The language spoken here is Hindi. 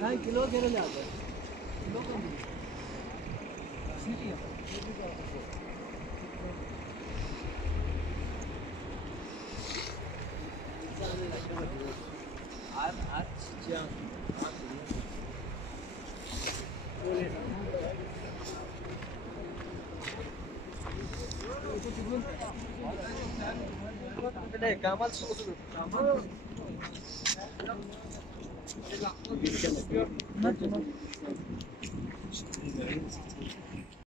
हाँ किलो किलो जाता है किलो कम सीटी है आज कामाल कामाल